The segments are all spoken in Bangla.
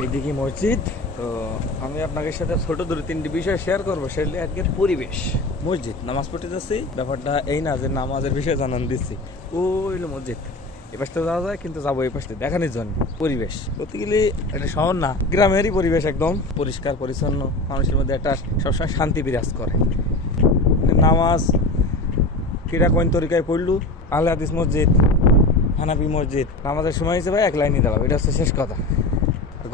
এইদিকে মসজিদ। তো আমি আপনাদের সাথে ছোট 2-3টি বিষয় শেয়ার করবো। সেগুলি আজকের পরিবেশ, মসজিদ, নামাজ পড়তে যাচ্ছি। ব্যাপারটা এই না যে নামাজের বিষয়ে জানান দিচ্ছি। ওই হলো মসজিদ, এ পাশটা যাওয়া যায় কিন্তু যাবো এই পাশটা দেখানোর জন্য। পরিবেশ বলতে গেলে একটা শহর না, গ্রামেরই পরিবেশ, একদম পরিষ্কার পরিচ্ছন্ন। মানুষের মধ্যে একটা সবসময় শান্তি বিরাজ করে। নামাজ কিরা কোন তরিকায় পড়লু, আহলে হাদিস মসজিদ, হানাফি মসজিদ, নামাজের সময় হিসেবে এক লাইনই দাঁড়াবো, এটা হচ্ছে শেষ কথা।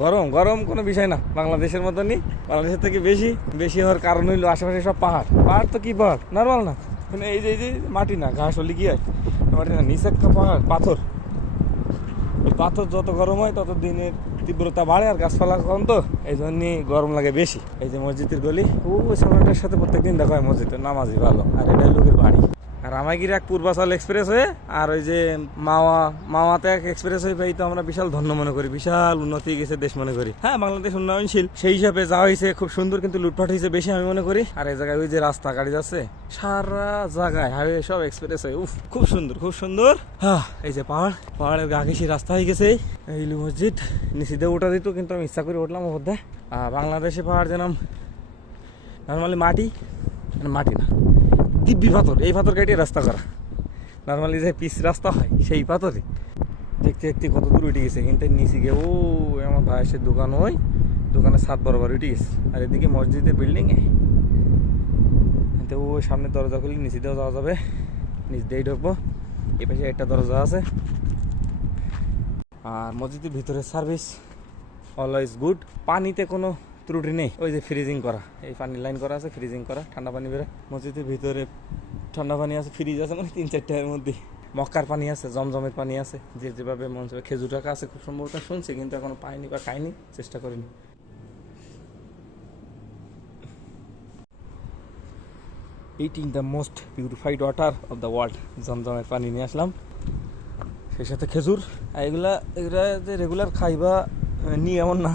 গরম গরম কোনো বিষয় না, বাংলাদেশের মতনই, বাংলাদেশের থেকে বেশি বেশি হওয়ার কারণ হইলো আশেপাশে সব পাহাড়। পাহাড় তো কি পাহাড়, নর্মাল না, মানে এই যে মাটি না, ঘাস হলে কি হয়, মাটি না, নিচে একটা পাহাড়, পাথর। এই পাথর যত গরম হয় তত দিনের তীব্রতা বাড়ে, আর গাছপালা কম, তো এই জন্যই গরম লাগে বেশি। এই যে মসজিদের গলি, ওই সামনেটার সাথে প্রত্যেকদিন দেখা হয় মসজিদের, নামাজই ভালো। আর এটাই লোকের বাড়ি। আর আমাগির এক পূর্বাচল এক্সপ্রেস হয়ে আর ওই যে মাওয়াতে এক এক্সপ্রেস হয়ে পাই, তো আমরা বিশাল ধন্য মনে করি, বিশাল উন্নতি গেছে দেশ মনে করি। হ্যাঁ, বাংলাদেশ উন্নয়নশীল, সেই হিসাবে যাওয়া হয়েছে খুব সুন্দর, কিন্তু লুটপাট হয়েছে বেশি আমি মনে করি। আর এই জায়গায় ওই যে রাস্তা গাড়ি যাচ্ছে সারা জায়গায়, হাইওয়ে সব এক্সপ্রেস হয়ে, উফ খুব সুন্দর খুব সুন্দর। হ্যাঁ, এই যে পাহাড়ের গা ঘেঁষি রাস্তা হয়ে গেছে। এই মসজিদ নিচে ওঠা দিত, কিন্তু আমি ইচ্ছা করে উঠলাম মধ্যে। বাংলাদেশে পাহাড় যেন নর্মালি মাটি না, দিব্যি পাথর, এই পাথর কাটিয়ে রাস্তা করা। নর্মালি যে পিচ রাস্তা হয় সেই পাথরে দেখতে দেখতে কত দূর উঠে গেছে। কিন্তু নিচে গিয়ে ও আমার ভাইয়ের দোকান, ওই দোকানের ছাদ বরাবর উঠে গেছে। আর এদিকে মসজিদের বিল্ডিংয়ে, তো ওই সামনে দরজা খুলে নিচে দিয়েও যাওয়া যাবে, নিচ দিয়েই ঢুকবো। এ পাশে একটা দরজা আছে। আর মসজিদের ভিতরে সার্ভিস অলওয়েজ গুড, পানিতে কোনো ত্রুটি নেই। ওই যে ফ্রিজিং করা, এই পানির লাইন করা আছে, ফ্রিজিং করা, ঠান্ডা পানি বেরোয়। মসজিদের ভিতরে ঠান্ডা পানি আছে, ফ্রিজ আছে, মানে 3-4টার মধ্যে। মক্কার পানি আছে, জমজমের পানি আছে, যেভাবে মন চায়। খেজুর টাকা আছে খুব সম্ভবত, শুনছি, কিন্তু এখনো পাইনি বা খাইনি, চেষ্টা করিনি। Eating the most purified water of the world, জমজমের পানি নিয়ে আসলাম, সেই সাথে খেজুর। এগুলা যে রেগুলার খাইবা নিয়ে এমন না,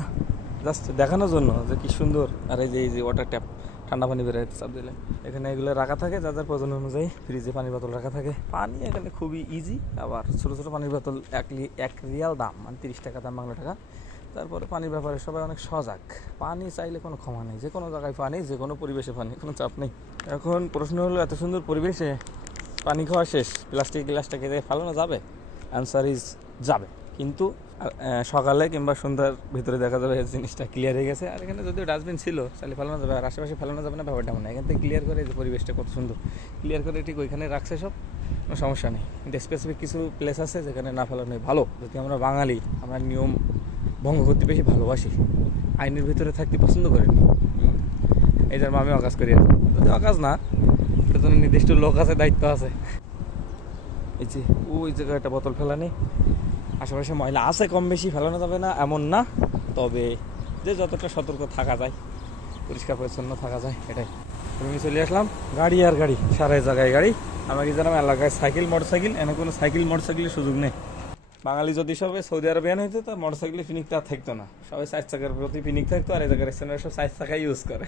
জাস্ট দেখানোর জন্য যে কি সুন্দর। আর এই যে ওয়াটার ট্যাপ, ঠান্ডা পানি বেরোয় চাপ দিলে। এখানে এগুলো রাখা থাকে যার যার প্রয়োজন অনুযায়ী। ফ্রিজে পানির বোতল রাখা থাকে। পানি এখানে খুবই ইজি। আবার ছোটো ছোটো পানির বোতল 1 রিয়াল দাম, মানে 30 টাকা দাম, বাংলা টাকা। তারপরে পানির ব্যাপারে সবাই অনেক সজাগ। পানি চাইলে কোনো ক্ষমা নেই, যে কোনো জায়গায় পানি, যে কোনো পরিবেশে পানি, কোনো চাপ নেই। এখন প্রশ্ন হলো, এত সুন্দর পরিবেশে পানি খাওয়া শেষ, প্লাস্টিক গ্লাসটাকে ফালানো যাবে? অ্যান্সার ইজ যাবে, কিন্তু সকালে কিংবা সন্ধ্যার ভিতরে দেখা যাবে জিনিসটা ক্লিয়ার হয়ে গেছে। আর এখানে যদিও ডাস্টবিন ছিল, তাহলে ফেলানো যাবে, আর আশেপাশে ফেলানো যাবে না, ব্যাপারটা মনে হয়। এখান থেকে ক্লিয়ার করে, যে পরিবেশটা কত সুন্দর ক্লিয়ার করে ঠিক ওইখানে রাখছে সব, কোনো সমস্যা নেই। কিন্তু স্পেসিফিক কিছু প্লেস আছে যেখানে না ফেলানোই ভালো। যদি আমরা বাঙালি, আমরা নিয়ম ভঙ্গ করতে বেশি ভালোবাসি, আইনের ভিতরে থাকতে পছন্দ করিনি। এই জন্য আমি অকাজ করি, যদি অকাজ না, তার জন্য নির্দিষ্ট লোক আছে, দায়িত্ব আছে। এই যে ওই জায়গায় একটা বোতল ফেলা নেই, আশেপাশে ময়লা আছে, কম বেশি ফেলানো যাবে না এমন না, তবে যে যতটা সতর্ক থাকা যায়, পরিষ্কার পরিচ্ছন্ন থাকা যায়, এটাই। আমি চলে আসলাম, গাড়ি আর গাড়ি, সারা জায়গায় গাড়ি। আমাকে জানাম এলাকায় সাইকেল মোটরসাইকেল, এনে কোনো সাইকেল মোটরসাইকেলের সুযোগ নেই। বাঙালি যদি সবাই সৌদি আরবিয়ান হইতো, তো মোটরসাইকেলের ফিনিকটা আর থাকতো না, সবাই 4 চাকার প্রতি ফিনিক থাকতো। আর এই জায়গায় সব 4 চাকা ইউজ করে।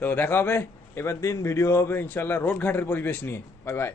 তো দেখা হবে এবার দিন, ভিডিও হবে ইনশাল্লাহ রোড ঘাটের পরিবেশ নিয়ে। Bye bye.